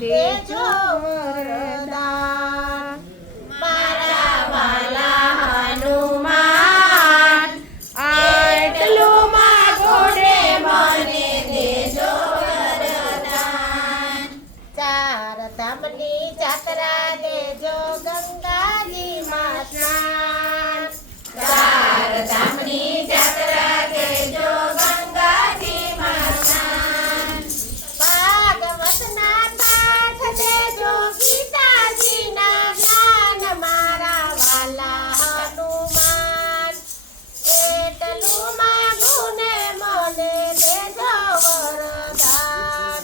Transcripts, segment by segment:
દેજો વરદાન. મારા વાલા હનુમાન આટલું માગો ને મને દેજો વરદાન. ચાર ધામની જાત્રા દેજો ગંગાજીમાં સ્નાન. ચાર ધામની જાત્રા દેજો ગંગાજીમાં સ્નાન. ભાગવતના પાઠ દેજો ગીતાજીના જ્ઞાન. મારા વાલા હનુમાન એટલું માગું ને મને દેજો વરદાન.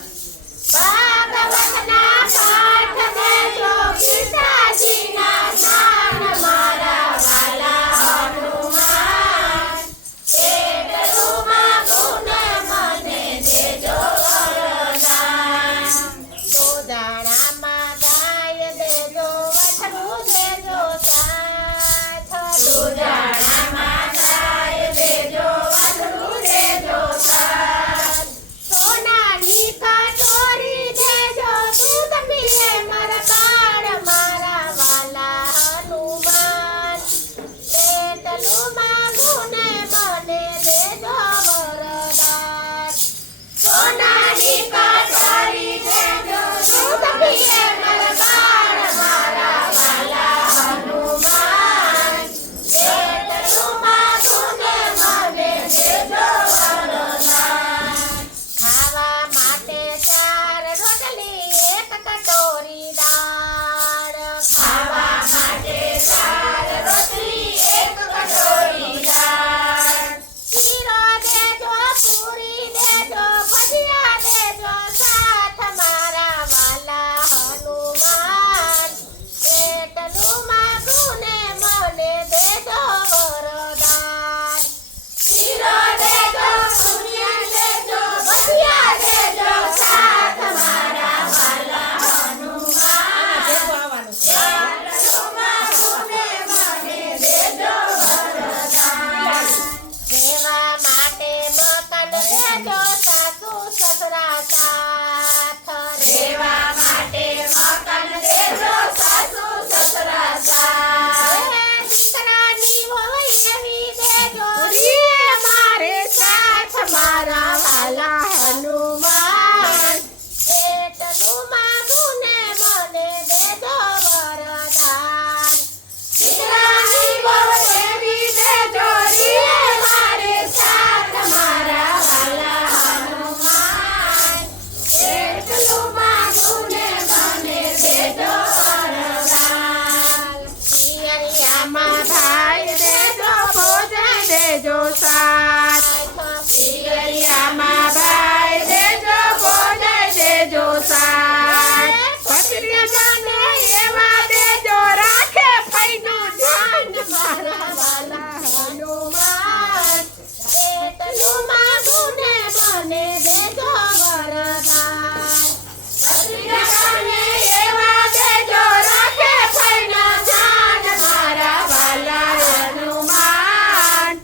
ભાગવતના પાઠ દેજો ગીતાજીના જ્ઞાન. મારા વાલા હનુમાન એટલું માગું ને મને દેજો વરદાન. દૂધાણામાં ગાય દેજો વછડું દેજો સાથ. દૂધાણામાં ગાય દેજો વછડું દેજો સાથ. સોનાની કટોરી દેજો દૂધ પીએ મરબાળ. મારા વાલા હનુમાન એટલું માગું ને મને દેજો વરદાન. સોનાની કટોરી દેજો દૂધ પીએ મરબાળ. મારા વાલા હનુમાન એટલું માગું ને મને દેજો વરદાન. ખાવા માટે ચાર રોટલી એક કટોરી દાળ. ખાવા માટે ચાર રોટલી એક કટોરી દાળ. શીરો દેજો પૂરી દેજો ભજીયા દેજો સાથ. મારા વાલા હનુમાન એટલું માગું ને મને દેજો વરદાન. શીરો દેજો પૂરી દેજો ભજીયા દેજો સાથ. મારા વાલા હનુમાન એટલું માગું ને મને દેજો વરદાન. રહેવા માટે મકાન દેજો સાસુ સસરા સાથ. રહેવા માટે મકાન દેજો સાસુ સસરા સાથ. દીકરાની હોય એવી દેજો રીએ મારે સાથ. મારા વાલા હનુમાન એટલું માગું ને મને દેજો વરદાન. દીકરાની હોય એવી દેજો રીએ મારે સાથ. મારા વાલા હનુમાન એટલું માગું ને મને દેજો વરદાન. પિયરિયામાં ભાઈ દેજો ભોજન દેજો સાથ. પિયરિયામાં ભાઈ દેજો ભોજન દેજો સાથ. ભત્રીજાને એવા દેજો રાખે ફઈનું ધ્યાન. મારા વાલા હનુમાન એટલું માગું ને મને દેજો વરદાન. ભત્રીજાને એવા દેજો રાખે ફઈના ધ્યાન. મારા વાલા હનુમાન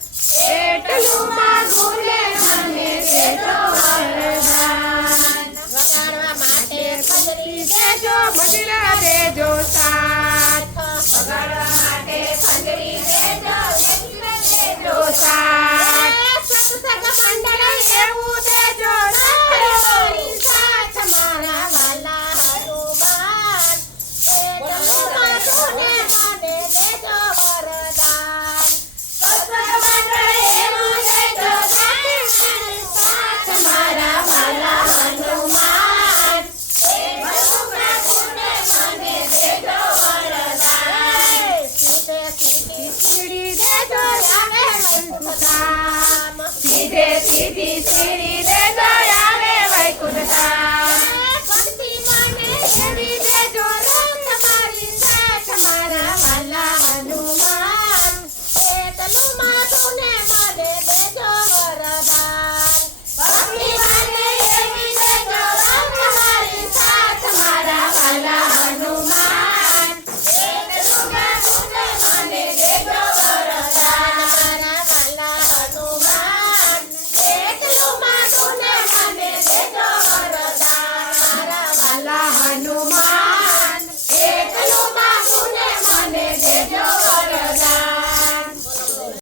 એટલું માગું ને મને દેજો વરદાન. વગાડવા માટે ખંજરી દેજો મજરા દેજો સાથ. વગાડવા માટે ખંજરી દેજો દેજો સાથ. સત્સંગ મંડળ એવું દેજો રાખે મારી સાથ. મારા વાલા હનુમાન એટલું માગું ને મને દેજો વરદાન. સત્સંગ મંડળ એવું દેજો રાખે મારી સાથ. મારા વાલા હનુમાન એટલું માગું ને મને દેજો વરદાન. સીધે સીધી સીડી દેજો આવે વૈકુંઠ ધામ. સીધે સીધી સીડી દેજો આવે વૈકુંઠ ધામ. ભક્તિ મને એવી દેજો રાત મારી સાથ. મારા વાલા હનુમાન એટલું માગું ને મને દેજો વરદાન. ભક્તિ મને એવી દેજો રાત મારી સાથ. મારા વાલા હનુમાન એટલું માગું ને મને દેજો વરદાન. મારા વાલા હનુમાન એટલું માગું ને મને દેજો વરદાન. મારા વાલા હનુમાન